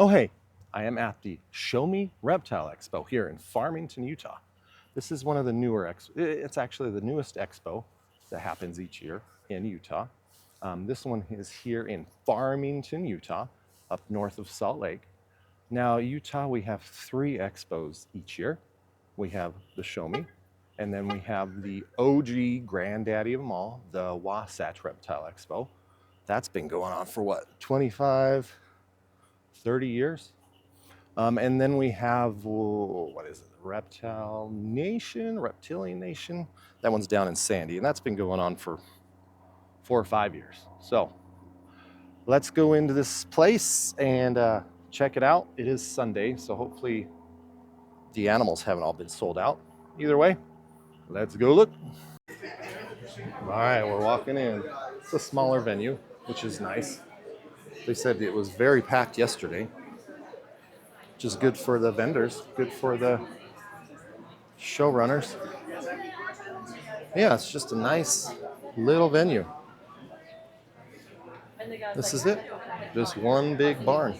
Oh, hey, I am at the Show Me Reptile Expo here in Farmington, Utah. This is one of the newer, it's actually the newest expo that happens each year in Utah. This one is here in Farmington, Utah, up north of Salt Lake. Now, Utah, we have 3 expos each year. We have the Show Me, and then we have the OG granddaddy of them all, the Wasatch Reptile Expo. That's been going on for what, 25, 30 years? And then we have, what is it, Reptilian Nation. That one's down in Sandy, and that's been going on for 4 or 5 years. So let's go into this place and check it out. It is Sunday, so hopefully the animals haven't all been sold out. Either way, let's go look. All right, we're walking in. It's a smaller venue, which is nice. They said it was very packed yesterday, which is good for the vendors, good for the showrunners. Yeah, it's just a nice little venue. This is it. Just one big barn.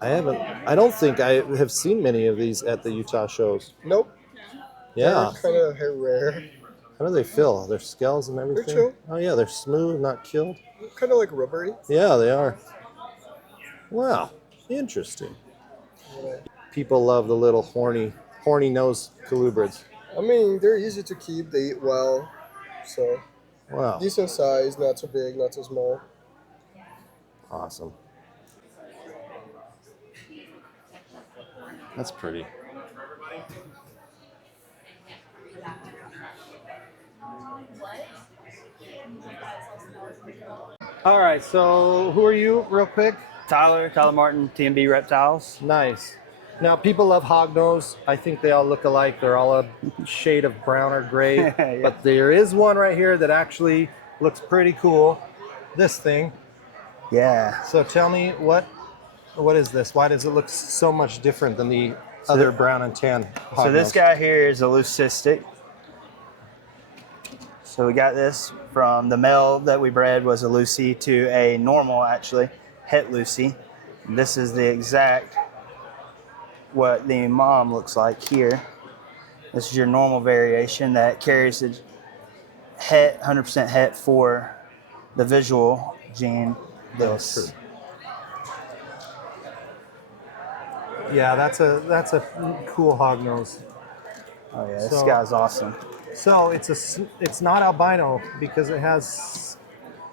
I don't think I have seen many of these at the Utah shows. Nope. Yeah. They're kind of rare. How do they feel? Their scales and everything? They're chill. Oh yeah, they're smooth, not killed. Kind of like rubbery. Yeah, they are. Wow, interesting. Yeah. People love the little horny nose colubrids. I mean, they're easy to keep. They eat well. So, Wow. decent size, not too big, not too small. Awesome. That's pretty. All right, so who are you, real quick? Tyler Martin, TMB Reptiles. Nice. Now, people love Hognose. I think they all look alike. They're all a shade of brown or gray. Yeah. But there is one right here that actually looks pretty cool. This thing. Yeah. So tell me, what is this? Why does it look so much different than the other brown and tan Hognose? So this guy here is a leucistic. So we got this from the male that we bred was a Lucy to a normal, actually, het Lucy. This is the exact what the mom looks like here. This is your normal variation that carries the het, 100% het for the visual gene. This. Yeah, that's a cool Hognose. Oh yeah, this guy's awesome. So it's not albino because it has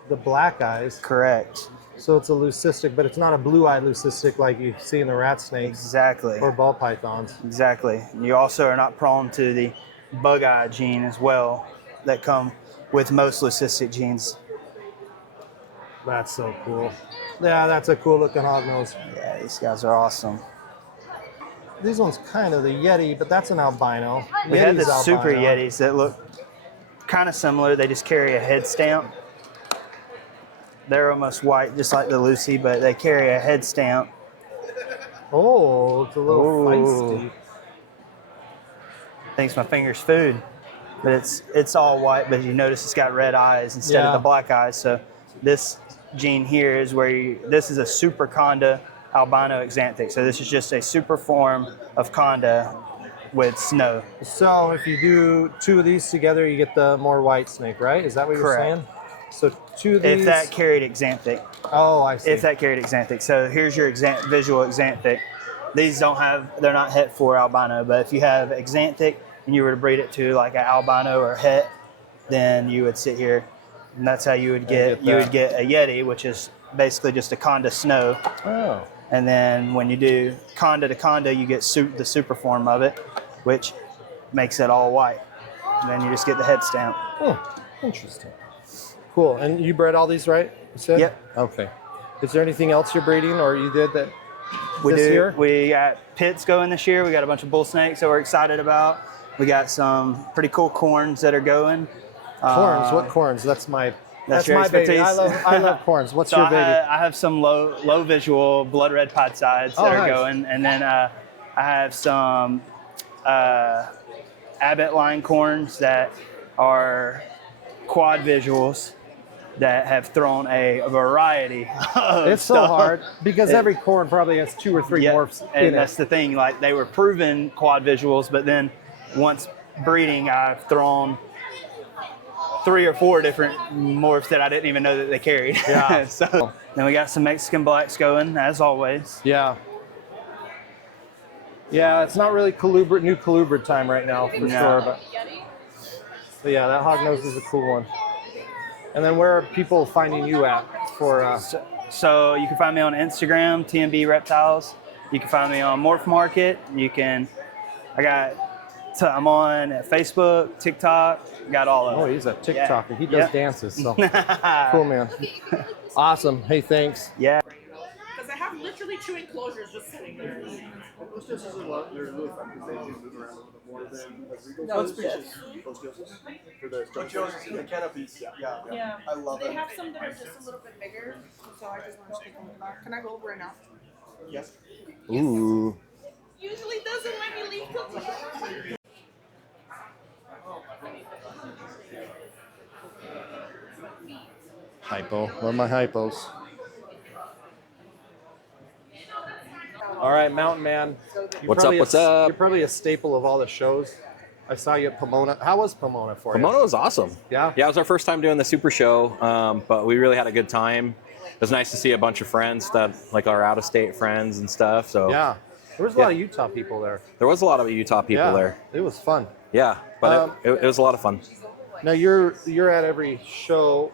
the black eyes. Correct. So it's a leucistic, but it's not a blue-eyed leucistic like you see in the rat snakes. Exactly. Or ball pythons. Exactly. You also are not prone to the bug-eye gene as well that come with most leucistic genes. That's so cool. Yeah, that's a cool looking Hognose. Yeah, these guys are awesome. These ones kind of the Yeti, but that's an albino. We had the super Yetis that look kind of similar. They just carry a head stamp. They're almost white, just like the Lucy, but they carry a head stamp. Oh, it's a little feisty. Thinks my finger's food, but it's all white. But you notice it's got red eyes instead of the black eyes. So this gene here is where this is a super conda albino exanthic. So this is just a super form of conda with snow. So if you do 2 of these together, you get the more white snake, right? Is that what you're saying? So 2 of these. If that carried exanthic. Oh, I see. If that carried exanthic. So here's your visual exanthic. These they're not het for albino, but if you have exanthic and you were to breed it to like an albino or het, then you would sit here, and that's how you would get a Yeti, which is basically just a conda snow. Oh. And then when you do conda to conda, you get the super form of it, which makes it all white. And then you just get the head stamp. Oh, interesting. Cool. And you bred all these, right? You said? Yep. Okay. Is there anything else you're breeding, or you did that this year? We got pits going this year. We got a bunch of bull snakes that we're excited about. We got some pretty cool corns that are going. Corns? What corns? That's my expertise. baby. I love corns. What's your baby? I have some low visual blood red pod sides that are going, and then I have some Abbott line corns that are quad visuals, that have thrown a variety of It's so stuff. hard because every corn probably has 2 or 3 Yeah, morphs and in that's it. the thing. Like they were proven quad visuals, but then once breeding, I've thrown 3 or 4 different morphs that I didn't even know that they carried. Yeah. So then we got some Mexican blacks going as always. Yeah. Yeah, it's not really new colubrid time right now for No. sure, but yeah, that hognose is a cool one. And then where are people finding you at for? So you can find me on Instagram, TMB Reptiles. You can find me on Morph Market. I'm on Facebook, TikTok, got all of it. Oh, he's a TikToker. He does Yeah. dances. So cool, man. Awesome. Hey, thanks. Yeah. Because I have literally 2 enclosures just sitting there. Those justices are they're really fun because they do move around a little bit more than like regal. No, What it's species? Those justices? For the structures? The canopies. Yeah. Yeah. I love They it. have some that are just a little bit bigger, so I just want to take them back. Can I go over it now? Yes. Ooh. Usually doesn't let me leave till the end. Hypo. Where are my hypos? All right, Mountain Man. What's up, what's up? You're probably a staple of all the shows. I saw you at Pomona. How was Pomona for you? Pomona was awesome. Yeah? Yeah, it was our first time doing the Super Show, but we really had a good time. It was nice to see a bunch of friends that, like our out-of-state friends and stuff. So Yeah. There was a lot of Utah people there. there was a lot of Utah people there. It was fun. Yeah, but it was a lot of fun. Now you're at every show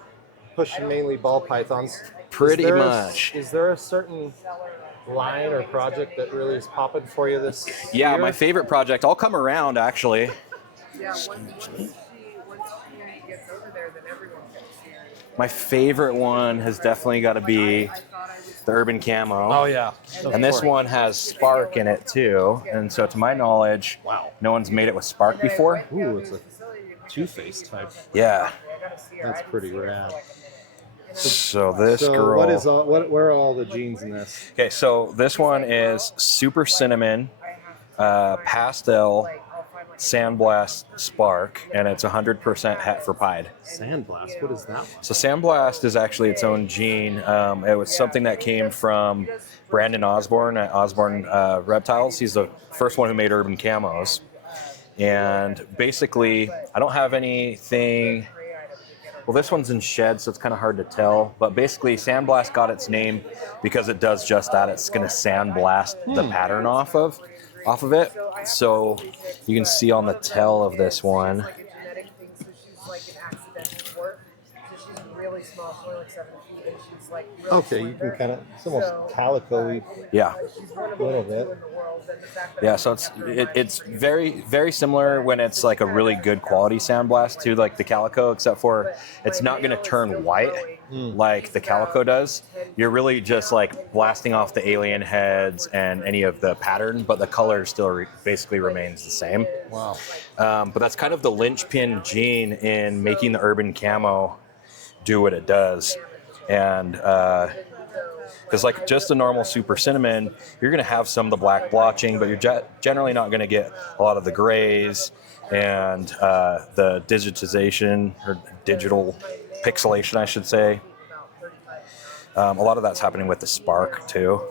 pushing mainly ball pythons. Pretty Is there much. Is there a certain line or project that really is popping for you this Yeah, year? my favorite project. I'll come around actually. Yeah, once she gets over there, then everyone gets here. My favorite one has definitely got to be the Urban Camo. Oh yeah. And this one has Spark in it too. And so to my knowledge, no one's made it with Spark before. Ooh, it's a two-faced type. Yeah. That's pretty rad. So this So girl. where are all the genes in this? Okay, so this one is Super Cinnamon, Pastel, Sandblast, Spark, and it's 100% het for pied. Sandblast. What is that one? So Sandblast is actually its own gene. It was something that came from Brandon Osborne at Osborne Reptiles. He's the first one who made urban camos. And basically, I don't have anything. Well, this one's in shed, so it's kind of hard to tell. But basically, Sandblast got its name because it does just that. It's going to sandblast the pattern off of it. So you can see on the tail of this one. Like a genetic thing, so she's like an accidental warp. So she's really small, she's only like 7 feet, and she's like really Okay, you can slender. kind of, it's almost calico-y. Yeah. She's one of A little the bit. few in the world, and the fact that Yeah, so it's very, very similar when it's like a really good quality sandblast to like the calico, except for it's not going to turn white like the calico does. You're really just like blasting off the alien heads and any of the pattern, but the color still basically remains the same. Wow. But that's kind of the linchpin gene in making the urban camo do what it does. And because like just a normal Super Cinnamon, you're going to have some of the black blotching, but you're generally not going to get a lot of the grays and the digitization or digital pixelation, I should say. A lot of that's happening with the Spark too.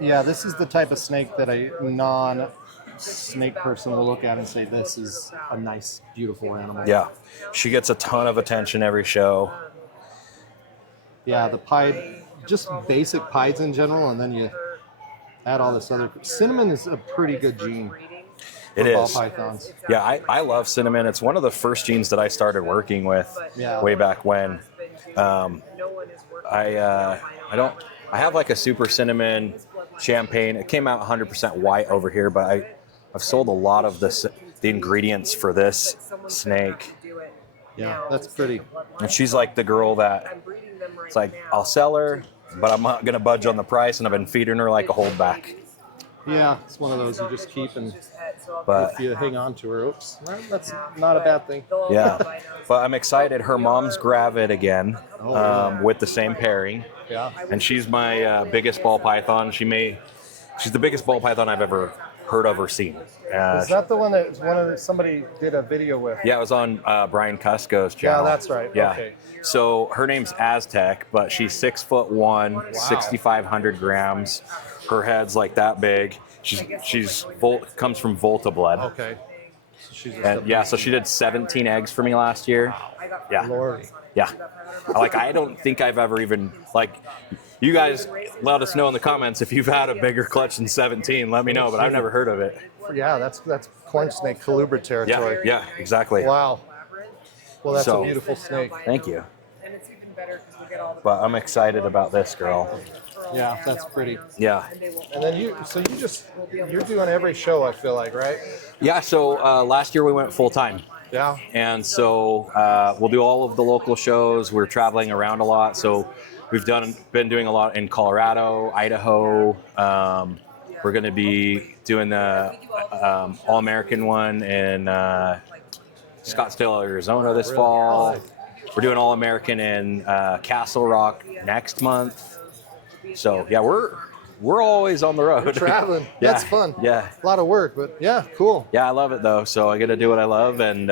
Yeah, this is the type of snake that a non-snake person will look at and say, this is a nice, beautiful animal. Yeah, she gets a ton of attention every show. Yeah, the pied, just basic pieds in general, and then you add all this other. Cinnamon is a pretty good gene It for ball is. pythons. Yeah, I love cinnamon. It's one of the first genes that I started working with Yeah. way back when. I have like a Super Cinnamon champagne. It came out 100% white over here, but I've sold a lot of the ingredients for this snake. Yeah, that's pretty. And she's like the girl that it's like, I'll sell her, but I'm not going to budge on the price, and I've been feeding her like a holdback. Yeah, it's one of those you just keep, and But if you hang on to her, oops, that's not a bad thing. yeah, but I'm excited. Her mom's gravid again with the same pairing. Yeah. And she's my biggest ball python. She's the biggest ball python I've ever heard of or seen. Is that the one that somebody did a video with? Yeah, it was on Brian Cusco's channel. Yeah, that's right. Yeah. Okay. So her name's Aztec, but she's 6'1", 6,500 grams. Her head's like that big. Comes from Volta blood. Okay. So she's just And yeah, so she did 17 eggs for me last year. Yeah. Lord. Yeah. Like, I don't think I've ever even, like, you guys let us know in the comments if you've had a bigger clutch than 17. Let me know, but I've never heard of it. Yeah, that's corn snake colubrid territory. Yeah, exactly. Wow. Well, that's So- a beautiful snake. Thank you. And it's even better because we get all the But I'm excited about this girl. Yeah, that's pretty. Yeah. And then you're doing every show, I feel like, right? Yeah, so last year we went full time. Yeah. And so we'll do all of the local shows. We're traveling around a lot. So we've been doing a lot in Colorado, Idaho. We're going to be doing the All-American one in Scottsdale, Arizona this fall. We're doing All-American in Castle Rock next month. So yeah, we're always on the road. Traveling. Yeah, That's fun. Yeah. A lot of work, but yeah, cool. Yeah, I love it though. So I get to do what I love and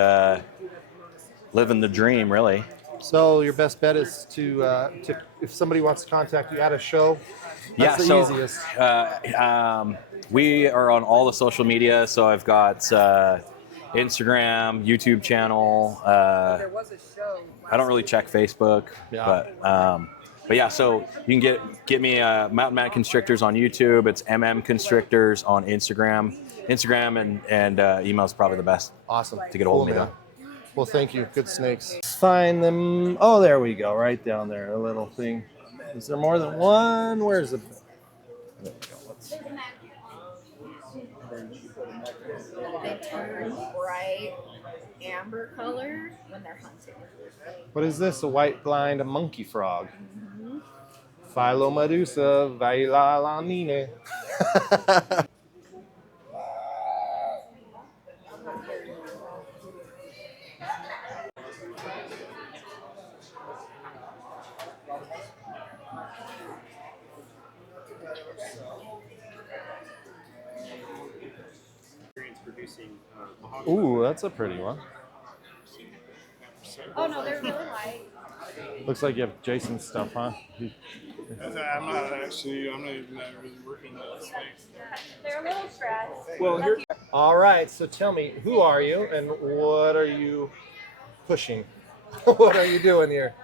living the dream, really. So your best bet is to if somebody wants to contact you at a show, that's the so, easiest. We are on all the social media. So I've got Instagram, YouTube channel. there was a show. I don't really check Facebook, Yeah. but yeah. So you can get me Mountain Mat Constrictors on YouTube. It's Constrictors on Instagram. Instagram and email is probably the best. Awesome. To get a hold of me, man. Well, thank you. Good snakes. Find them. Oh, there we go. Right down there. A little thing. Is there more than one? Where's the... There we go. Let's see. They turn bright amber color when they're hunting. What is this? A white blind monkey frog. Philomedusa vailalanine. Ooh, that's a pretty one. Oh no, they're really light. Looks like you have Jason's stuff, huh? I'm not even really working on this thing. They're a little stressed. Well, here. All right, so tell me, who are you and what are you pushing? What are you doing here?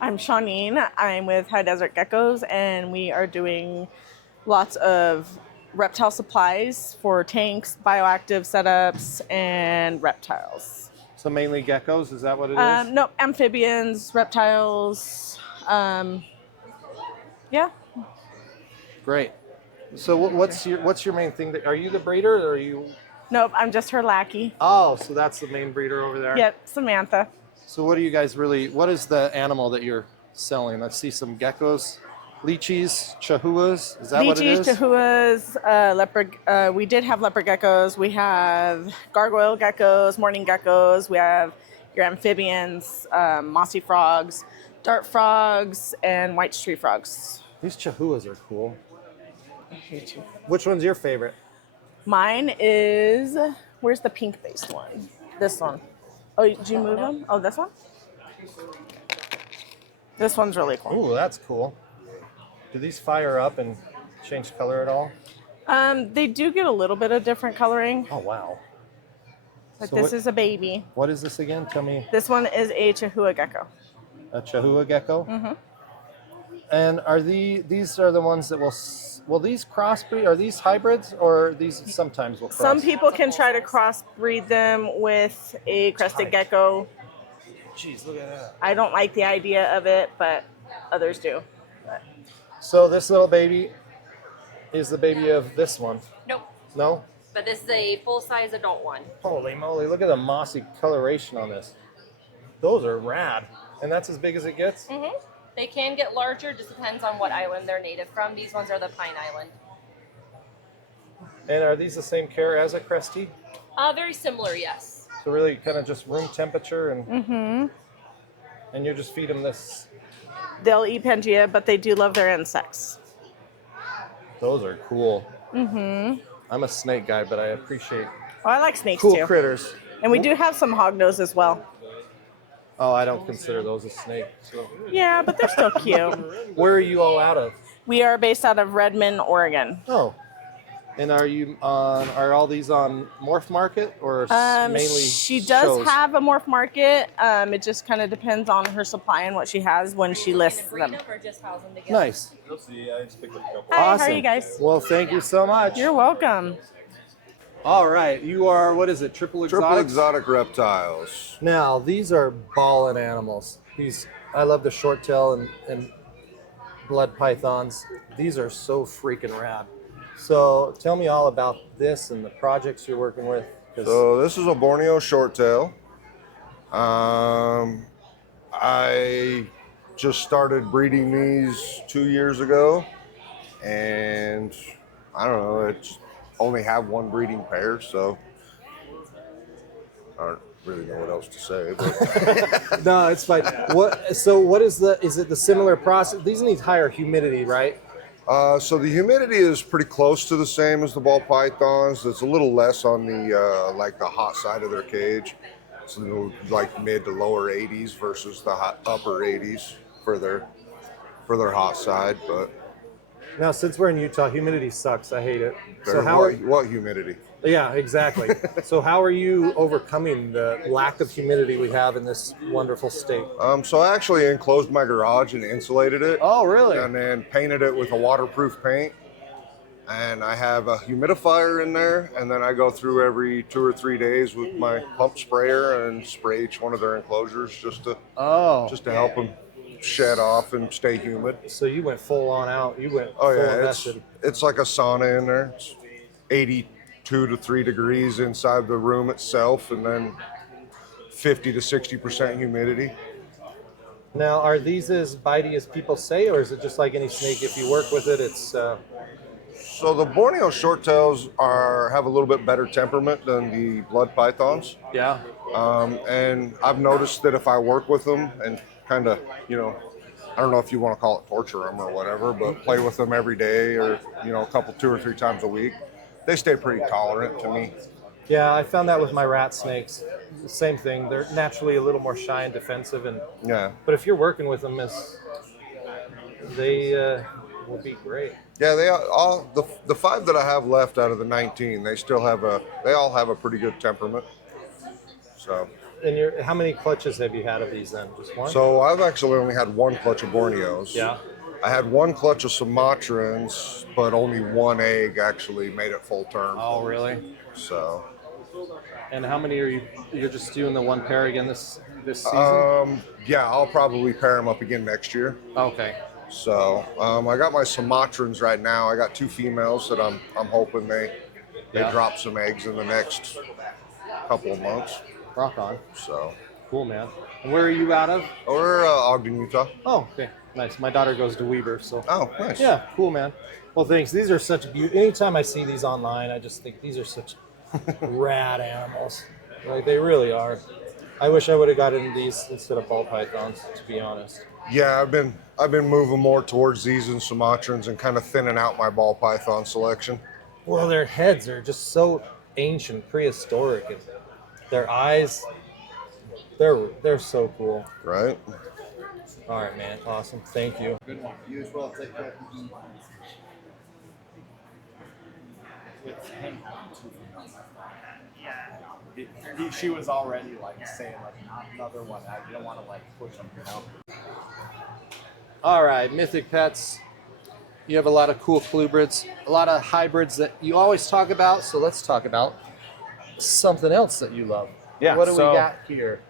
I'm Shawneen. I'm with High Desert Geckos, and we are doing lots of reptile supplies for tanks, bioactive setups, and reptiles. So mainly geckos, is that what it is? No, amphibians, reptiles. Yeah. Great. So what's your main thing? Are you the breeder or are you? Nope, I'm just her lackey. Oh, so that's the main breeder over there? Yep, Samantha. So what is the animal that you're selling? Let's see some geckos. Lychees, chahuas, is that what it is? Lychees, chahuas, leopard. We did have leopard geckos. We have gargoyle geckos, mourning geckos. We have your amphibians, mossy frogs, dart frogs, and white tree frogs. These chahuas are cool. Which one's your favorite? Mine is, where's the pink-based one? This one. Oh, did you move them? Oh, this one? This one's really cool. Ooh, that's cool. Do these fire up and change color at all? They do get a little bit of different coloring, Oh, wow. but So this is a baby. What is this again? Tell me. This one is a chahua gecko. A chahua gecko? Mm-hmm. And are these are the ones that will these crossbreed? Are these hybrids or these sometimes will cross? Some people can try to crossbreed them with a crested gecko. Jeez, look at that. I don't like the idea of it, but others do. So this little baby is the baby of this one. Nope, No? but this is a full-size adult one. Holy moly, look at the mossy coloration on this. Those are rad. And that's as big as it gets? Mm-hmm. They can get larger, just depends on what island they're native from. These ones are the Pine Island. And are these the same care as a cresty? Very similar, yes. So really kind of just room temperature and Mm-hmm. and you just feed them this. They'll eat Pangea, but they do love their insects. Those are cool. Mm-hmm. I'm a snake guy, but I appreciate Oh, I like snakes cool too. critters. And we do have some hognose as well. Oh, I don't consider those a snake. So. Yeah, but they're still cute. Where are you all out of? We are based out of Redmond, Oregon. Oh. And are all these on Morph Market or mainly She does shows? have a morph market. It just kind of depends on her supply and what she has when she lists them. Or just house them together? Nice. Hi, Awesome. how are you guys? Well, thank you so much. You're welcome. All right. You are, what is it, triple exotic? Triple exotic reptiles. Now, these are ballin' animals. I love the short tail and blood pythons. These are so freaking rad. So tell me all about this and the projects you're working with. So this is a Borneo shorttail. I just started breeding these 2 years ago, and I don't know, it's only have one breeding pair, so I don't really know what else to say. But No, it's fine. What is it the similar process? These need higher humidity, right? So the humidity is pretty close to the same as the ball pythons. It's a little less on the like the hot side of their cage. It's like mid to lower 80s versus the upper 80s for their hot side. But Now, since we're in Utah, humidity sucks. I hate it. what humidity? Yeah, exactly. So how are you overcoming the lack of humidity we have in this wonderful state? So I actually enclosed my garage and insulated it. Oh, really? And then painted it with a waterproof paint. And I have a humidifier in there, and then I go through every 2 or 3 days with my pump sprayer and spray each one of their enclosures just to help them shed off and stay humid. So you went full on out. You went Oh full yeah, invested. it's like a sauna in there. It's 82 to 3 degrees inside the room itself, and then 50 to 60% humidity. Now, are these as bitey as people say, or is it just like any snake? If you work with it, it's... So the Borneo shorttails have a little bit better temperament than the blood pythons. Yeah. And I've noticed that if I work with them and kind of, I don't know if you want to call it torture them or whatever, but play with them every day or, a couple, 2 or 3 times a week, they stay pretty tolerant to me. Yeah, I found that with my rat snakes. Same thing. They're naturally a little more shy and defensive, Yeah. but if you're working with them, they will be great. Yeah, the 5 that I have left out of the 19, they all have a pretty good temperament. So. And how many clutches have you had of these then? Just one? So I've actually only had 1 clutch of Borneos. Yeah. I had 1 clutch of Sumatrans, but only 1 egg actually made it full term. Oh, really? So. And how many you're just doing the 1 pair again this season? Yeah, I'll probably pair them up again next year. Okay. So I got my Sumatrans right now. I got 2 females that I'm hoping they drop some eggs in the next couple of months. Rock on. So. Cool, man. And where are you out of? We're Ogden, Utah. Oh, okay. Nice. My daughter goes to Weber, so. Oh, nice. Yeah, cool, man. Well, thanks. These are such beauty. Anytime I see these online, I just think these are such rad animals. Like, they really are. I wish I would have got into these instead of ball pythons, to be honest. Yeah, I've been moving more towards these and Sumatrans and kind of thinning out my ball python selection. Well, their heads are just so ancient, prehistoric, and their eyes, they're so cool. Right. All right, man. Awesome. Thank you. Good one. You as well. Take care. With him she was already like saying like not another one. I didn't want to like push him, All right, Mythic Pets. You have a lot of cool Colubrids, a lot of hybrids that you always talk about. So let's talk about something else that you love. Yeah. What do we so got here?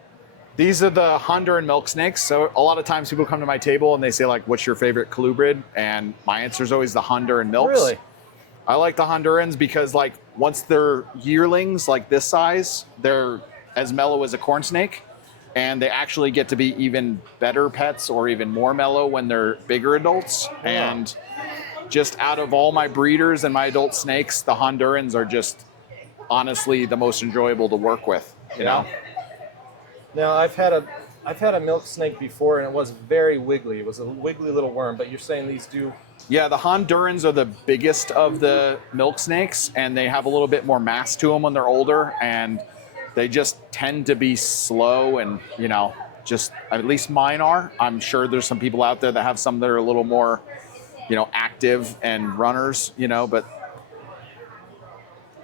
These are the Honduran milk snakes. So a lot of times people come to my table and they say like, "What's your favorite Colubrid?" And my answer is always the Honduran milks. Really? I like the Hondurans because like once they're yearlings like this size, they're as mellow as a corn snake, and they actually get to be even better pets or even more mellow when they're bigger adults. Yeah. And just out of all my breeders and my adult snakes, the Hondurans are just honestly the most enjoyable to work with, you know? Now, I've had I've had a milk snake before, and it was very wiggly. It was a wiggly little worm, but you're saying these do... Yeah, the Hondurans are the biggest of the milk snakes, and they have a little bit more mass to them when they're older, and they just tend to be slow and, you know, just, at least mine are. I'm sure there's some people out there that have some that are a little more, you know, active and runners, you know, but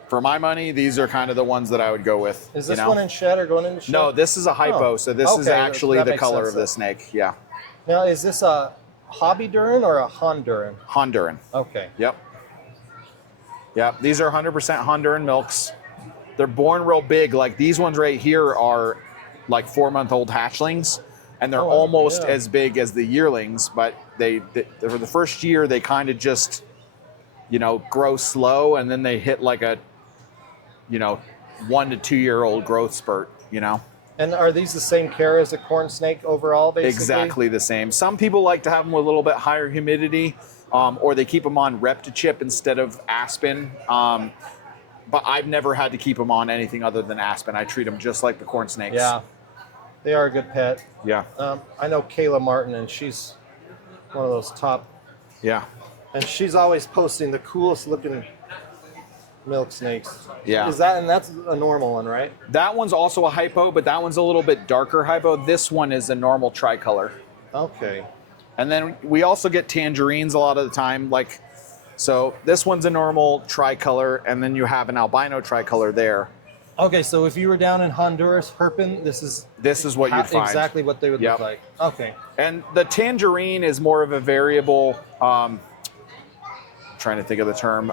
for my money, these are kind of the ones that I would go with. Is this you know? one in shed or going into shed? No, this is a hypo, so this is Okay, actually that the makes color sense of the snake. Yeah, Now, is this a hobby Duran or a Honduran? Honduran. Okay. Yep. Yep, these are 100% Honduran milks. They're born real big. Like these ones right here are like 4-month-old hatchlings, and they're almost as big as the yearlings, but they for the first year, they kind of just, you know, grow slow, and then they hit like a, you know, 1 to 2 year old growth spurt, you know. And are these the same care as a corn snake overall, basically? Exactly the same. Some people like to have them with a little bit higher humidity, or they keep them on Reptichip instead of Aspen. But I've never had to keep them on anything other than Aspen. I treat them just like the corn snakes. Yeah, they are a good pet. Yeah. I know Kayla Martin, and she's one of those top. Yeah. And she's always posting the coolest looking milk snakes. Yeah. That's a normal one, right? That one's also a hypo, but that one's a little bit darker hypo. This one is a normal tricolor. Okay. And then we also get tangerines a lot of the time. Like, so this one's a normal tricolor, and then you have an albino tricolor there. Okay, so if you were down in Honduras, Herpin, this is what you'd find. Exactly what they would look like. Okay. And the tangerine is more of a variable, trying to think of the term,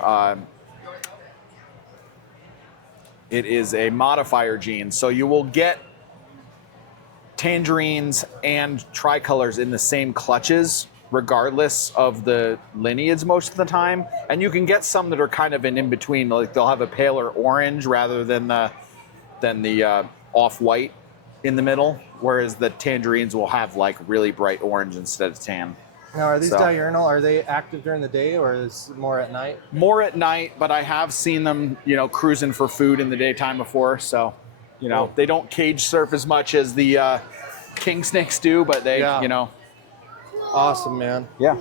it is a modifier gene. So you will get tangerines and tricolors in the same clutches, regardless of the lineage most of the time. And you can get some that are kind of an in-between, like they'll have a paler orange rather than the off-white in the middle, whereas the tangerines will have like really bright orange instead of tan. Now, are these diurnal? Are they active during the day, or is it more at night? More at night, but I have seen them, you know, cruising for food in the daytime before. So, you know, they don't cage surf as much as the king snakes do, but they, you know. Awesome, man. Yeah.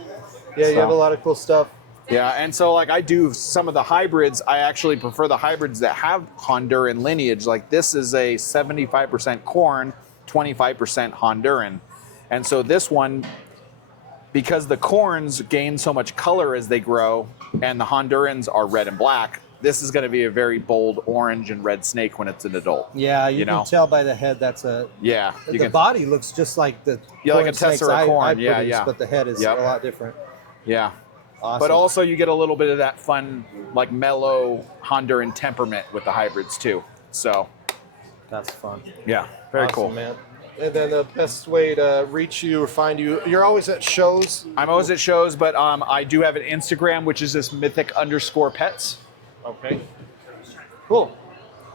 Yeah, you have a lot of cool stuff. Yeah, and so like I do some of the hybrids. I actually prefer the hybrids that have Honduran lineage. Like this is a 75% corn, 25% Honduran. And so this one, because the corns gain so much color as they grow and the Hondurans are red and black, this is going to be a very bold orange and red snake when it's an adult. Yeah, you can tell by the head that's a... Yeah. The body looks just like the like a snakes tessera corn. I produce, but the head is a lot different. Yeah. Awesome. But also you get a little bit of that fun, like mellow Honduran temperament with the hybrids too. So that's fun. Yeah, very Awesome, cool. Man. And then the best way to reach you or find you, you're always at shows? I'm always at shows, but I do have an Instagram, which is this mythic_pets. Okay. Cool.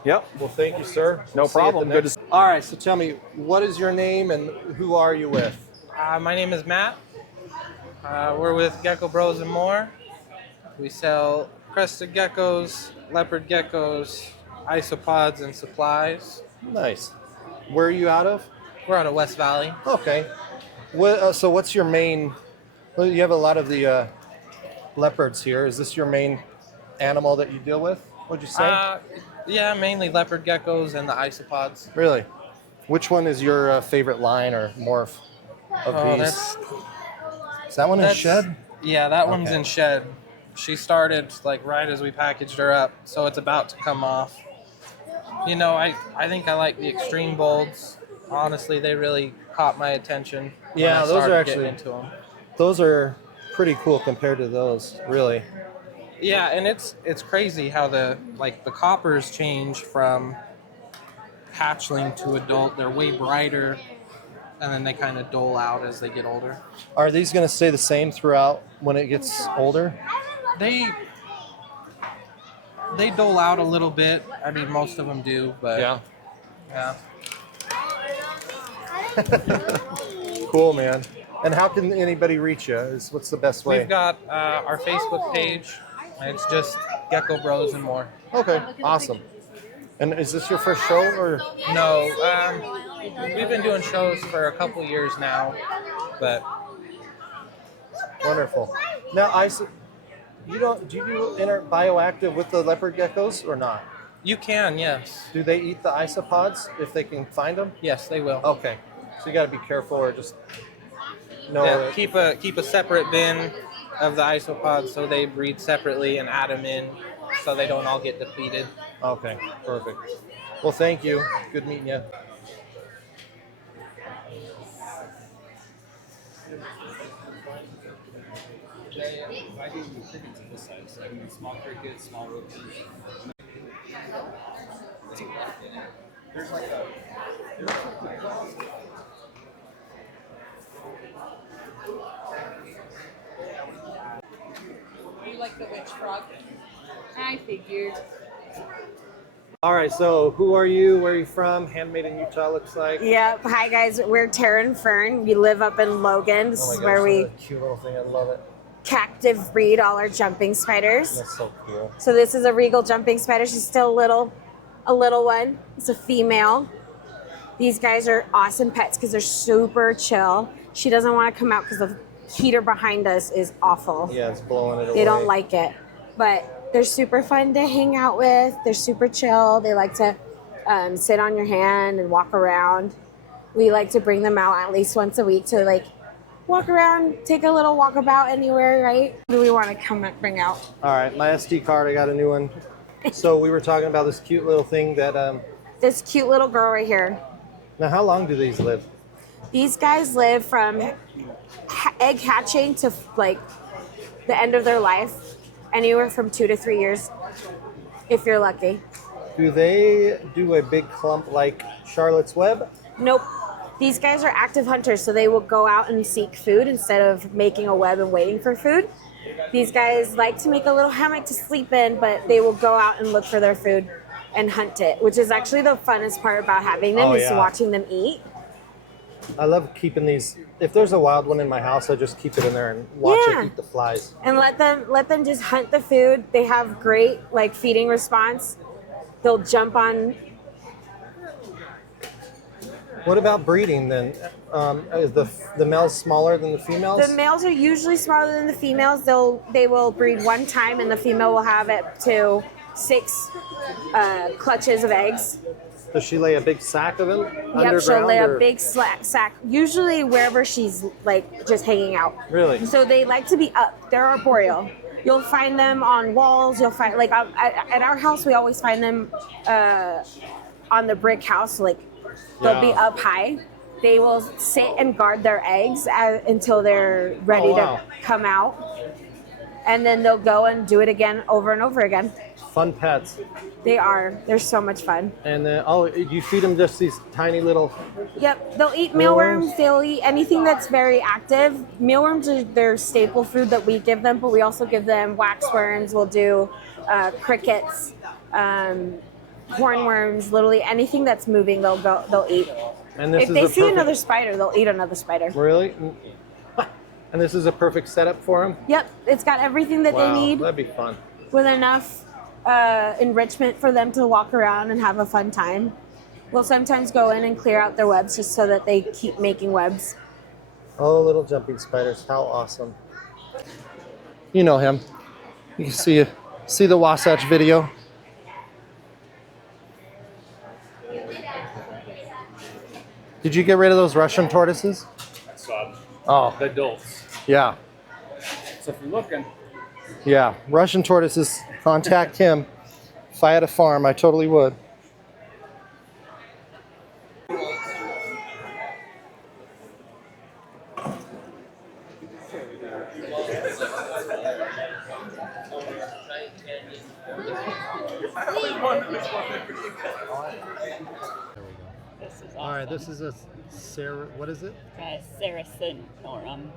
Yep. Well, thank you, sir. No problem. Good to All right, so tell me, what is your name and who are you with? My name is Matt. We're with Gecko Bros and More. We sell crested geckos, leopard geckos, isopods, and supplies. Nice. Where are you out of? We're out of West Valley. Okay. So what's your main... Well, you have a lot of the leopards here. Is this your main animal that you deal with, would you say? Yeah, mainly leopard geckos and the isopods. Really? Which one is your favorite line or morph of these? Is that one in shed? Yeah, that one's in shed. She started like right as we packaged her up, so it's about to come off. You know, I think I like the extreme bolds. Honestly, they really caught my attention. Yeah, those are actually into them. Those are pretty cool compared to those, really. Yeah, and it's crazy how the coppers change from hatchling to adult. They're way brighter, and then they kind of dull out as they get older. Are these going to stay the same throughout when it gets older? They dull out a little bit. I mean, most of them do, but yeah. Cool, man. And how can anybody reach you? What's the best way? We've got our Facebook page. It's just Gecko Bros and More. Okay, awesome. And is this your first show or? No, We've been doing shows for a couple years now, but Wonderful. Now, do you bioactive with the leopard geckos or not? you can, yes. Do they eat the isopods if they can find them? Yes, they will. Okay, so you got to be careful or just know. Yeah, keep a separate bin of the isopods so they breed separately and add them in so they don't all get depleted. Okay, perfect. Well, thank you. Good meeting you. I do crickets of this size. I mean, small crickets, small roaches. There's like a. You like the witch frog? I figured. All right, so who are you? Where are you from? Handmade in Utah looks like. Yep. Hi guys, we're Tara and Fern. We live up in Logan. This Oh my is gosh, where we what a cute little thing. I love it. captive breed all our jumping spiders. That's so cool. So this is a regal jumping spider. She's still a little one. It's a female. These guys are awesome pets because they're super chill. She doesn't want to come out because the heater behind us is awful. Yeah, it's blowing it away. They don't like it, but they're super fun to hang out with. They're super chill. They like to sit on your hand and walk around. We like to bring them out at least once a week to like walk around, take a little walkabout anywhere, right? What do we want to bring out? All right, my SD card, I got a new one. So we were talking about this cute little thing that, This cute little girl right here. now how long do these live? These guys live from egg hatching to like the end of their life, anywhere from 2 to 3 years, if you're lucky. Do they do a big clump like Charlotte's Web? Nope. These guys are active hunters, so they will go out and seek food instead of making a web and waiting for food. These guys like to make a little hammock to sleep in, but they will go out and look for their food and hunt it, which is actually the funnest part about having them is watching them eat. I love keeping these. If there's a wild one in my house, I just keep it in there and watch it eat the flies. And let them just hunt the food. They have great like feeding response. They'll jump on. What about breeding then? Is the males smaller than the females? The males are usually smaller than the females. They will breed one time, and the female will have up to 6 clutches of eggs. Does she lay a big sack of them? Yep, she'll lay a big sack, usually wherever she's like just hanging out. Really? So they like to be up. They're arboreal. You'll find them on walls. You'll find like at our house we always find them on the brick house. Like they'll be up high. They will sit and guard their eggs until they're ready to come out, and then they'll go and do it again over and over again. Fun pets. They are. They're so much fun. And then, you feed them just these tiny little... Yep, they'll eat mealworms. They'll eat anything that's very active. Mealworms are their staple food that we give them, but we also give them waxworms. We'll do crickets, hornworms, literally anything that's moving, they'll eat. And this if is they a see perfect... another spider, they'll eat another spider. Really? And this is a perfect setup for them? Yep, it's got everything that they need. That'd be fun. With enough enrichment for them to walk around and have a fun time. We'll sometimes go in and clear out their webs just so that they keep making webs. Oh, little jumping spiders, how awesome. You know him. You can see the Wasatch video. Did you get rid of those Russian tortoises? Oh. The adults. Yeah. So if you're looking. Yeah, Russian tortoises, contact him. If I had a farm, I totally would. All right, this is a what is it? Saracenorum.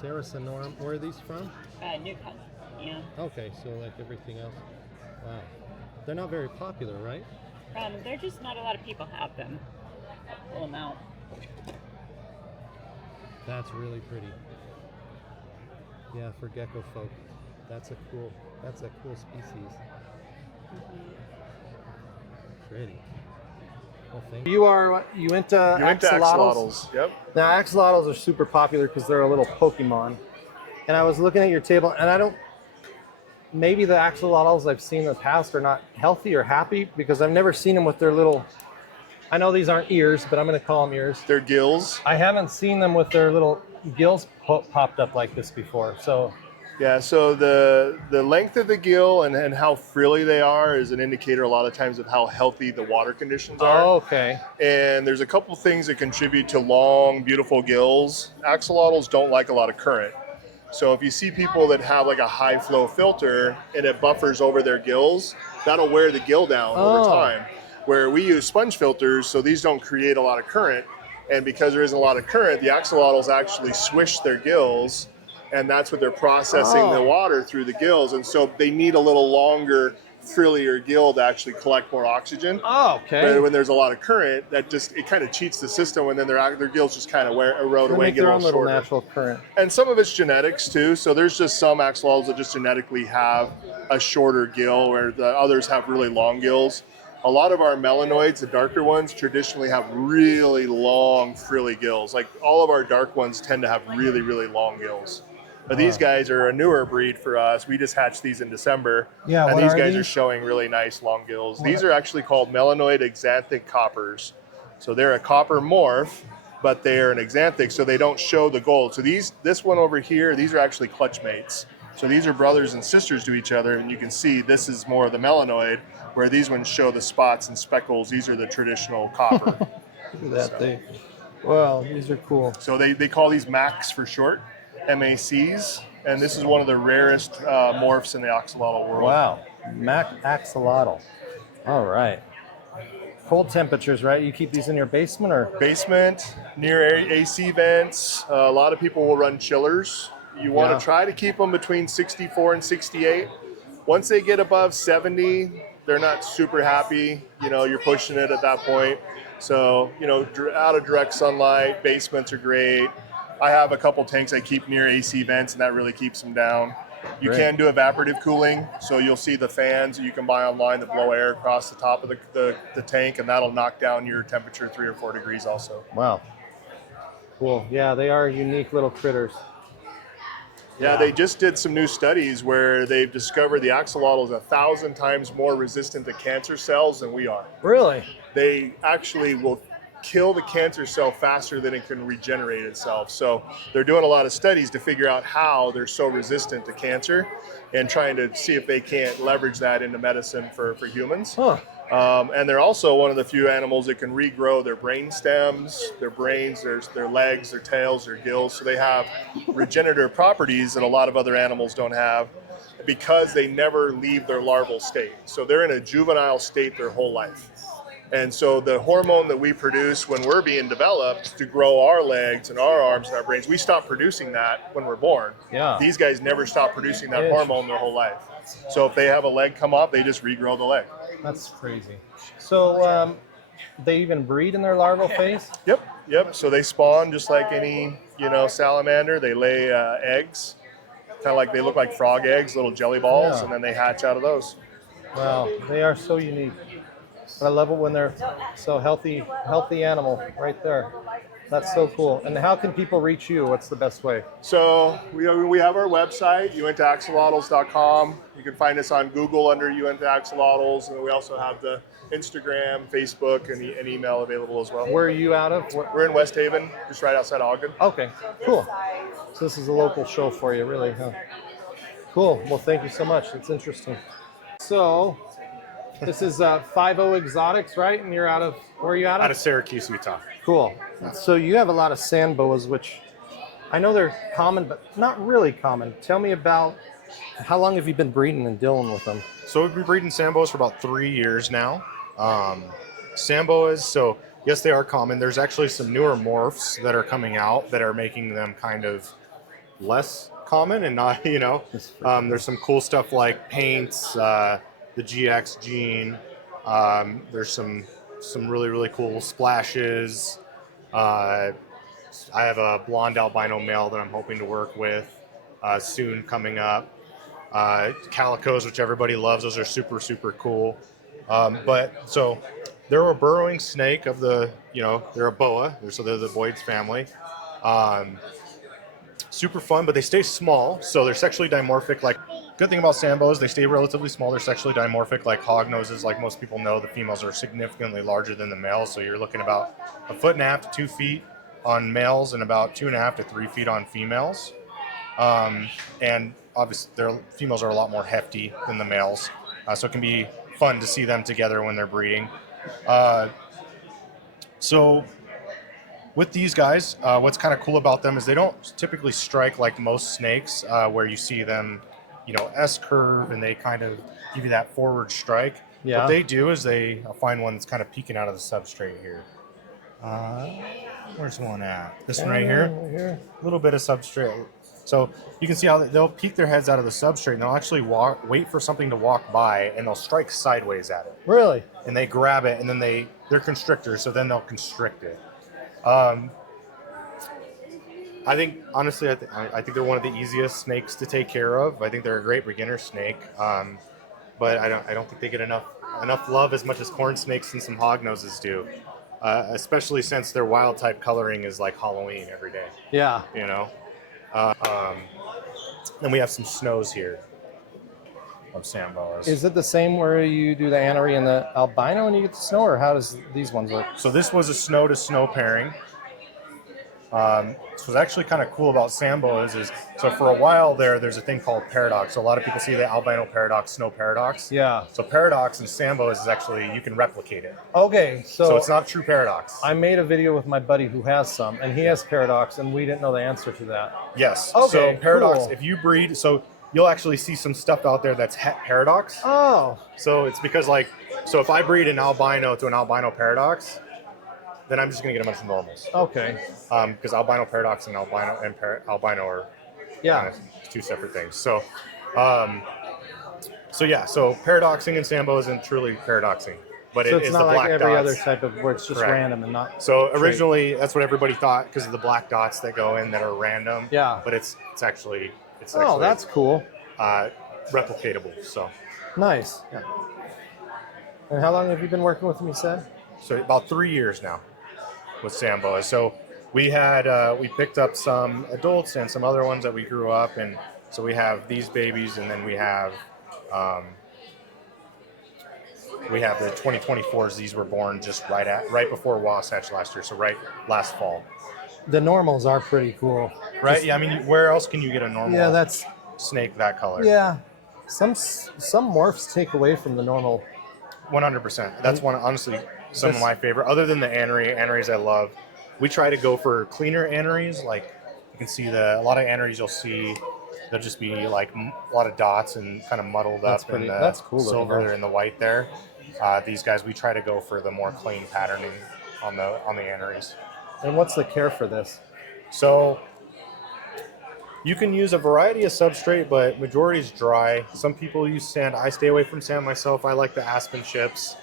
Saracenorum. Where are these from? Newcastle. Yeah. Okay, so like everything else. Wow. They're not very popular, right? They're just not a lot of people have them. Well, now. That's really pretty. Yeah, for gecko folk, that's a cool species. Pretty. You into axolotls? Yep. Now axolotls are super popular because they're a little Pokemon. And I was looking at your table, and maybe the axolotls I've seen in the past are not healthy or happy because I've never seen them with their little, I know these aren't ears, but I'm going to call them ears. They're gills. I haven't seen them with their little gills popped up like this before. So yeah, so the length of the gill and how frilly they are is an indicator a lot of times of how healthy the water conditions are. Oh, okay. And there's a couple things that contribute to long, beautiful gills. Axolotls don't like a lot of current. So if you see people that have like a high flow filter and it buffers over their gills, that'll wear the gill down over time. Where we use sponge filters, so these don't create a lot of current. And because there isn't a lot of current, the axolotls actually swish their gills, and that's what they're processing the water through the gills. And so they need a little longer, frillier gill to actually collect more oxygen. Oh, okay. But when there's a lot of current, it kind of cheats the system, and then their gills just kind of erode away and get a little shorter. Natural current. And some of it's genetics too. So there's just some axolotls that just genetically have a shorter gill, where the others have really long gills. A lot of our melanoids, the darker ones, traditionally have really long, frilly gills. Like all of our dark ones tend to have really, really long gills. But these guys are a newer breed for us. We just hatched these in December. Yeah, and these guys are showing really nice long gills. These are actually called melanoid exanthic coppers. So they're a copper morph, but they're an exanthic, so they don't show the gold. So this one over here, these are actually clutch mates. So these are brothers and sisters to each other, and you can see this is more of the melanoid, where these ones show the spots and speckles. These are the traditional copper. Look at that thing. Wow, these are cool. So they call these MACs for short, MACs, and this is one of the rarest morphs in the axolotl world. Wow, Mac axolotl. All right. Cold temperatures, right? You keep these in your basement or? Basement, near AC vents. A lot of people will run chillers. You want to try to keep them between 64 and 68. Once they get above 70, they're not super happy. You know, you're pushing it at that point. So, you know, out of direct sunlight, basements are great. I have a couple tanks I keep near AC vents, and that really keeps them down. You can do evaporative cooling, so you'll see the fans you can buy online that blow air across the top of the tank, and that'll knock down your temperature 3 or 4 degrees also. Wow. Cool. Yeah, they are unique little critters. Yeah, they just did some new studies where they've discovered the axolotl is 1,000 times more resistant to cancer cells than we are. Really? They actually will kill the cancer cell faster than it can regenerate itself. So they're doing a lot of studies to figure out how they're so resistant to cancer and trying to see if they can't leverage that into medicine for humans. Huh. And they're also one of the few animals that can regrow their brain stems, their brains, their legs, their tails, their gills. So they have regenerative properties that a lot of other animals don't have because they never leave their larval state. So they're in a juvenile state their whole life. And so the hormone that we produce when we're being developed to grow our legs and our arms and our brains, we stop producing that when we're born. Yeah. These guys never stop producing that hormone their whole life. So if they have a leg come off, they just regrow the leg. That's crazy. So they even breed in their larval phase? Yep. So they spawn just like any, salamander. They lay eggs, kind of like they look like frog eggs, little jelly balls, and then they hatch out of those. Wow, they are so unique. But I love it when they're so healthy animal right there. That's so cool. And how can people reach you? What's the best way? So we have our website, uintoaxolotls.com. You can find us on Google under uintoaxolotls, and we also have the Instagram, Facebook, and an email available as well. Where are you out of? We're in West Haven, just right outside Ogden. Okay, cool. So this is a local show for you, really, huh? Cool. Well, thank you so much. It's interesting. So this is 50 Exotics, right? And you're where are you out of? Out of Syracuse, Utah. Cool. So you have a lot of sand boas, which I know they're common, but not really common. Tell me about how long have you been breeding and dealing with them? So we've been breeding sand boas for about 3 years now. Sand boas, so yes, they are common. There's actually some newer morphs that are coming out that are making them kind of less common and not, there's some cool stuff like paints, the GX gene. There's some really, really cool splashes. I have a blonde albino male that I'm hoping to work with soon coming up. Calicos, which everybody loves. Those are super, super cool. But so they're a burrowing snake of the, they're a boa, so they're the Boids family. Super fun, but they stay small, so they're sexually dimorphic. Like, good thing about Sambos, they stay relatively small. They're sexually dimorphic, like hognoses. Like most people know, the females are significantly larger than the males, so you're looking about 1.5 to 2 feet on males and about 2.5 to 3 feet on females. And obviously, their females are a lot more hefty than the males, so it can be fun to see them together when they're breeding. So with these guys, what's kind of cool about them is they don't typically strike like most snakes, where you see them, S-curve, and they kind of give you that forward strike. Yeah. What they do is I'll find one that's kind of peeking out of the substrate here. Where's one at? This one right here? Right here. A little bit of substrate. So you can see how they'll peek their heads out of the substrate, and they'll actually wait for something to walk by, and they'll strike sideways at it. Really? And they grab it, and then they're constrictors, so then they'll constrict it. I think, honestly, I think they're one of the easiest snakes to take care of. I think they're a great beginner snake, but I don't think they get enough love as much as corn snakes and some hognoses do, especially since their wild type coloring is like Halloween every day. Yeah. Then we have some snows here of Sambos. Is it the same where you do the anery and the albino and you get the snow, or how does these ones work? So this was a snow to snow pairing. So what's actually kind of cool about Sambos is, so for a while there's a thing called paradox. So a lot of people see the albino paradox, snow paradox. Yeah. So paradox in Sambos is actually, you can replicate it. Okay, So it's not true paradox. I made a video with my buddy who has some, and he has paradox, and we didn't know the answer to that. Yes. Okay, so paradox, cool. if you breed, so you'll actually see some stuff out there that's het paradox. Oh. So it's because so if I breed an albino to an albino paradox, then I'm just going to get a bunch of normals. Okay. Because albino paradox and albino are kind of two separate things. So, so paradoxing in Sambo isn't truly paradoxing, but so it it's is not the like black every dots. other type of where it's just Correct. random and not. So trait. originally, that's what everybody thought because of the black dots that go in that are random. Yeah. But it's actually Oh, that's cool. Replicatable. So nice. Yeah. And how long have you been working with them? You said. So about 3 years now with Sambo. So we picked up some adults and some other ones that we grew up, and so we have these babies, and then we have the 2024s. These were born just right before Wasatch last year, so right last fall. The normals are pretty cool. Right? Yeah, I mean, where else can you get a normal snake that color? Yeah. Some morphs take away from the normal. 100%. That's one, honestly, some of my favorite. Other than the aneries I love. We try to go for cleaner aneries. Like you can see a lot of aneries you'll see, they'll just be like a lot of dots and kind of muddled up in the that's cool silver and the white there. These guys, we try to go for the more clean patterning on the aneries. And what's the care for this? So you can use a variety of substrate, but majority is dry. Some people use sand. I stay away from sand myself. I like the aspen chips.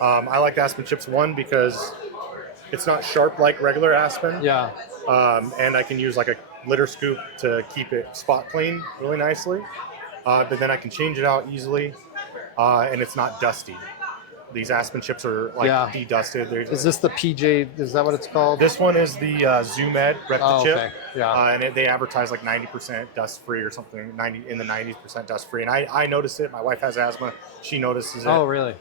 I like the aspen chips, one, because it's not sharp like regular aspen. Yeah. And I can use like a litter scoop to keep it spot clean really nicely. But then I can change it out easily, and it's not dusty. These aspen chips are like de-dusted. Is this the PJ? Is that what it's called? This one is the Zoom Ed Reptile chip. Okay. Yeah. And they advertise like 90% dust-free or something, in the 90% dust-free. And I notice it. My wife has asthma. She notices it. Oh, really?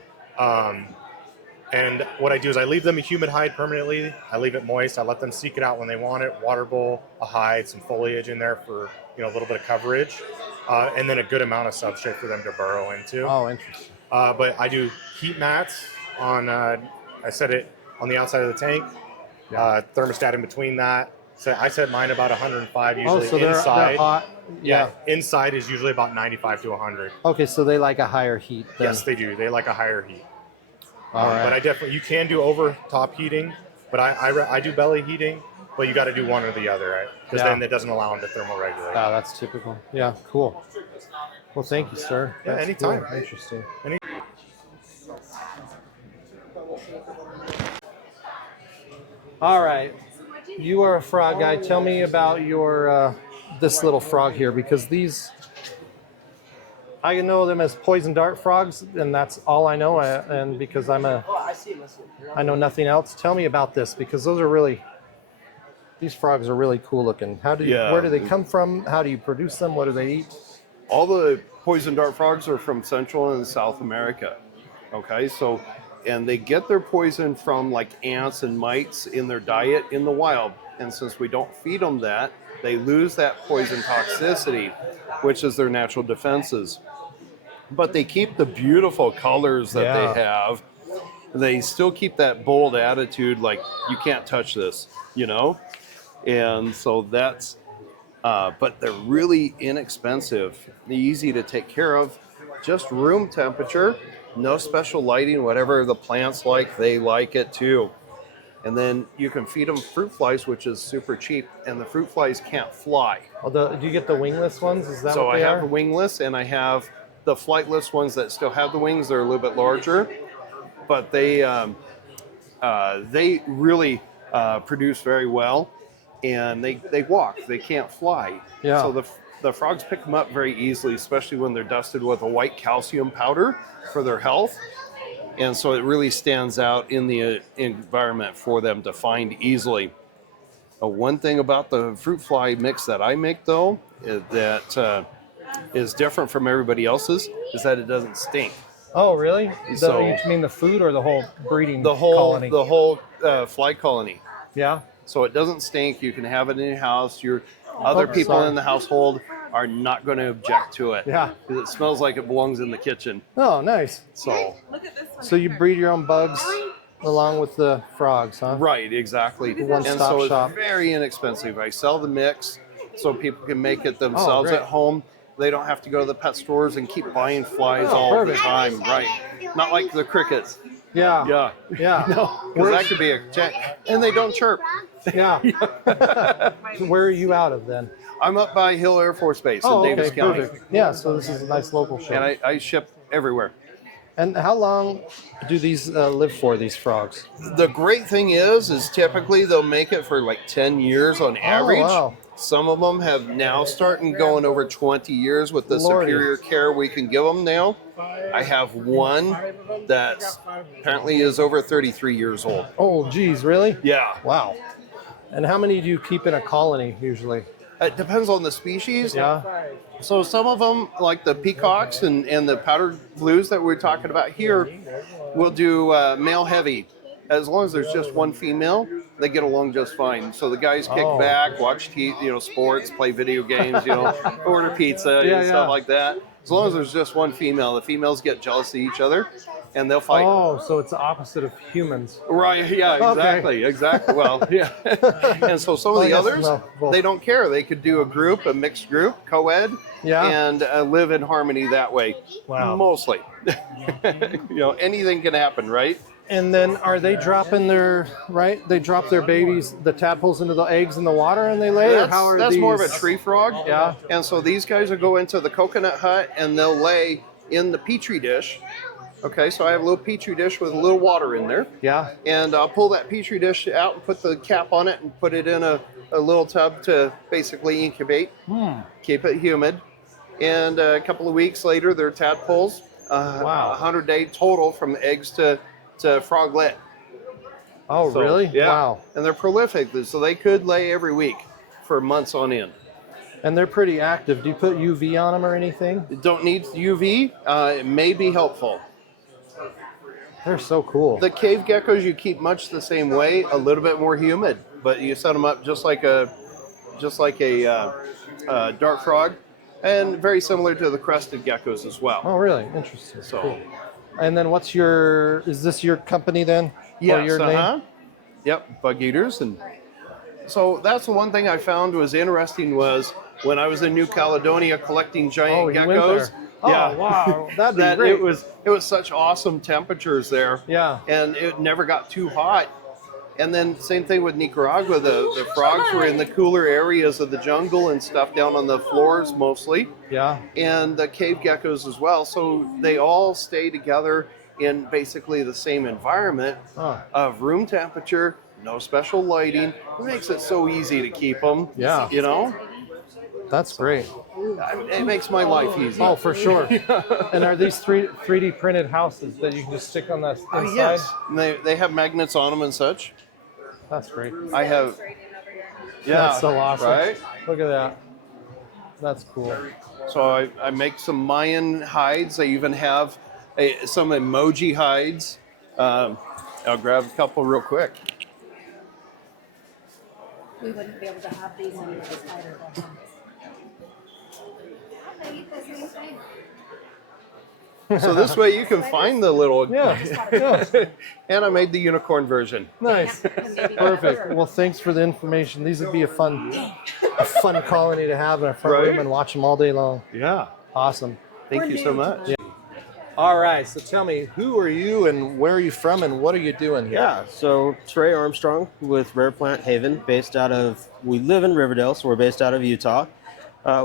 And what I do is I leave them a humid hide permanently. I leave it moist. I let them seek it out when they want it. Water bowl, a hide, some foliage in there for a little bit of coverage, and then a good amount of substrate for them to burrow into. Oh, interesting. But I do heat mats on. I set it on the outside of the tank. Thermostat in between that. So I set mine about 105 usually. So they're hot. Yeah. Inside is usually about 95 to 100. Okay, so they like a higher heat. Yes, they do. They like a higher heat. All right. But you can do over top heating, but I do belly heating, but you got to do one or the other, right? Because then it doesn't allow them to thermoregulate. Oh, that's typical. Yeah, cool. Well, thank you, sir. Yeah, That's anytime. Cool. Interesting. All right. You are a frog guy. Tell me about your this little frog here, because these I know them as poison dart frogs, and that's all I know. And because I know nothing else. Tell me about this, because these frogs are really cool looking. Where do they come from? How do you produce them? What do they eat? All the poison dart frogs are from Central and South America. Okay, so, and they get their poison from like ants and mites in their diet in the wild. And since we don't feed them that, they lose that poison toxicity, which is their natural defenses. But they keep the beautiful colors that they have. They still keep that bold attitude, like, you can't touch this, you know? And so that's, but they're really inexpensive, easy to take care of, just room temperature, no special lighting, whatever the plants like, they like it too. And then you can feed them fruit flies, which is super cheap, and the fruit flies can't fly. Do you get the wingless ones? Is that so what they I have are? the wingless, and I have the flightless ones that still have the wings. They're a little bit larger, but they really produce very well, and they walk. They can't fly. Yeah. So the frogs pick them up very easily, especially when they're dusted with a white calcium powder for their health. And so it really stands out in the environment for them to find easily. One thing about the fruit fly mix that I make, though, that is different from everybody else's, is that it doesn't stink. Oh, really? So- You mean the food or the whole breeding The whole colony? the whole fly colony. Yeah. So it doesn't stink. You can have it in your house. Your other people sorry. in the household are not going to object to it. Yeah. Because it smells like it belongs in the kitchen. Oh, nice. So So you breed your own bugs along with the frogs, huh? right, exactly. One-stop and so shop. it's very inexpensive. I sell the mix so people can make it themselves great. at home. They don't have to go to the pet stores and keep buying flies Oh, all perfect. the time. Right. Not like the crickets. Yeah. Yeah. Yeah. No, because that could be a check. And they don't chirp. Yeah. So where are you out of then? I'm up by Hill Air Force Base Oh, in Davis okay, County. perfect. Yeah, so this is a nice local show. And I ship everywhere. And how long do these live for, these frogs? The great thing is typically they'll make it for like 10 years on average. wow. Some of them have now started going over 20 years with the Lordy. superior care we can give them now. I have one that apparently is over 33 years old. Oh, geez, really? Yeah. Wow. And how many do you keep in a colony usually? It depends on the species. Yeah. So some of them, like the peacocks and the powdered blues that we're talking about here, will do male heavy. As long as there's just one female, they get along just fine. So the guys kick Oh. back, watch sports, play video games, order pizza Yeah, and stuff like that. As long as there's just one female, the females get jealous of each other and they'll fight. Oh, so it's the opposite of humans. Right, yeah, Okay. exactly. Well, yeah. And so some of Well, I the guess, others, well, both. they don't care. They could do a mixed group, co-ed, Yeah. and live in harmony that way. Wow. Mostly. Anything can happen, right? And then are they dropping they drop their babies, the tadpoles into the eggs in the water and they lay? Or how are That's these? more of a tree frog. Yeah. And so these guys will go into the coconut hut and they'll lay in the petri dish. Okay, so I have a little petri dish with a little water in there. Yeah. And I'll pull that petri dish out and put the cap on it and put it in a little tub to basically incubate, keep it humid. And a couple of weeks later, they're tadpoles. Wow. 100-day total from eggs to froglet. Oh, So, really? Yeah. Wow. And they're prolific, so they could lay every week for months on end. And they're pretty active. Do you put UV on them or anything? Don't need UV. It may be helpful. They're so cool. The cave geckos you keep much the same way, a little bit more humid, but you set them up just like a dart frog, and very similar to the crested geckos as well. Oh, really? Interesting. So, Cool. And then is this your company then? yes, Or your name? Yep, bug eaters. And so that's the one thing I found was interesting was when I was in New Caledonia collecting giant Oh, you went geckos. there. Oh, wow. That'd be great. It was such awesome temperatures there. Yeah. And it never got too hot. And then same thing with Nicaragua. The frogs were in the cooler areas of the jungle and stuff down on the floors mostly. Yeah. And the cave geckos as well. So they all stay together in basically the same environment of room temperature, no special lighting. It makes it so easy to keep them. Yeah. You know? That's great. It makes my life easy. Oh, for sure. And are these 3D printed houses that you can just stick on the inside? Oh, yes. And they have magnets on them and such. That's great. I have. Yeah. That's so awesome. Right? Look at that. That's cool. So I make some Mayan hides. I even have some emoji hides. I'll grab a couple real quick. We wouldn't be able to have these in the spider box. So this way you can find the little. Yeah. And I made the unicorn version. Nice. Perfect. Well, thanks for the information. These would be a fun colony to have in a front room and watch them all day long. Yeah. Awesome. Thank you so much. Yeah. All right. So tell me, who are you and where are you from and what are you doing here? Yeah, so Trey Armstrong with Rare Plant Haven, we live in Riverdale, so we're based out of Utah.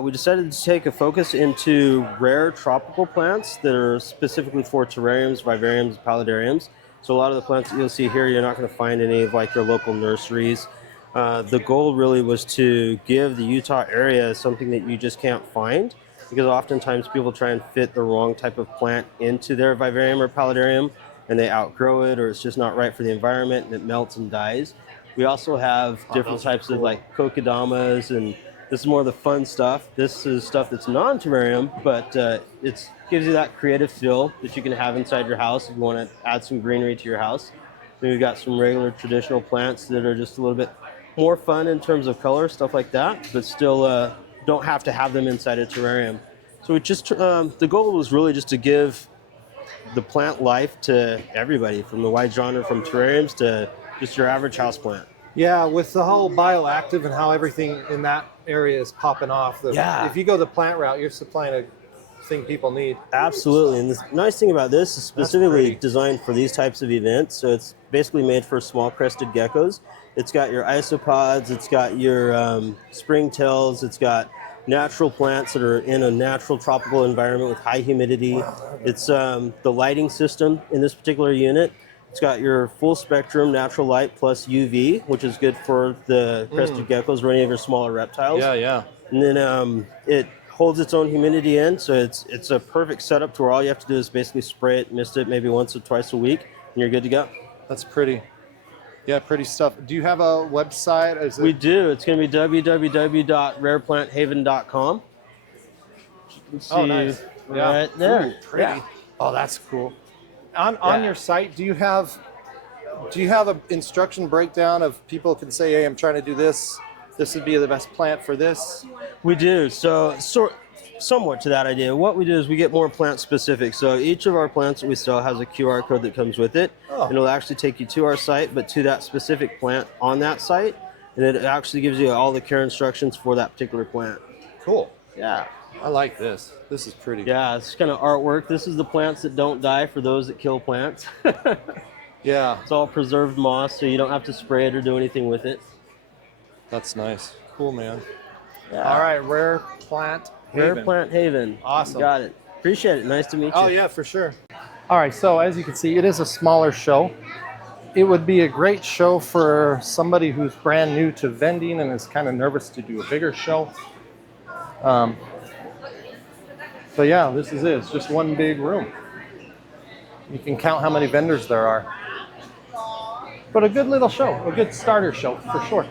We decided to take a focus into rare tropical plants that are specifically for terrariums, vivariums, paludariums. So a lot of the plants that you'll see here, you're not going to find any of like your local nurseries. The goal really was to give the Utah area something that you just can't find, because oftentimes people try and fit the wrong type of plant into their vivarium or paludarium and they outgrow it, or it's just not right for the environment and it melts and dies. We also have different types of like kokedamas, and this is more of the fun stuff. This is stuff that's non-terrarium, but it gives you that creative feel that you can have inside your house if you want to add some greenery to your house. Then we've got some regular traditional plants that are just a little bit more fun in terms of color, stuff like that, but still don't have to have them inside a terrarium. So it just the goal was really just to give the plant life to everybody, from the wide genre, from terrariums to just your average houseplant. Yeah, with the whole bioactive and how everything in that area is popping off. If you go the plant route, you're supplying a thing people need. Absolutely, and the nice thing about this is specifically designed for these types of events. So it's basically made for small crested geckos. It's got your isopods, it's got your springtails, it's got natural plants that are in a natural tropical environment with high humidity. It's the lighting system in this particular unit. It's got your full spectrum natural light plus UV, which is good for the crested geckos or any of your smaller reptiles. Yeah. And then it holds its own humidity in, so it's a perfect setup to where all you have to do is basically spray it, mist it maybe once or twice a week, and you're good to go. That's pretty. Yeah, pretty stuff. Do you have a website? We do. It's going to be www.rareplanhaven.com. You can see nice. right there. Ooh, pretty. Yeah. Oh, that's cool. On your site, do you have an instruction breakdown of people can say, hey, I'm trying to do this. This would be the best plant for this? We do. So somewhat to that idea. What we do is we get more plant specific. So each of our plants that we sell has a QR code that comes with it. And it'll actually take you to our site, but to that specific plant on that site. And it actually gives you all the care instructions for that particular plant. Cool. Yeah. I like this. This is pretty. Yeah, it's kind of artwork. This is the plants that don't die for those that kill plants. Yeah. It's all preserved moss, so you don't have to spray it or do anything with it. That's nice. Cool, man. Yeah. All right, Rare Plant Haven. Rare Plant Haven. Awesome. You got it. Appreciate it. Nice to meet you. Oh, yeah, for sure. All right, so as you can see, it is a smaller show. It would be a great show for somebody who's brand new to vending and is kind of nervous to do a bigger show. So yeah, this is it. It's just one big room. You can count how many vendors there are. But a good little show, a good starter show for sure.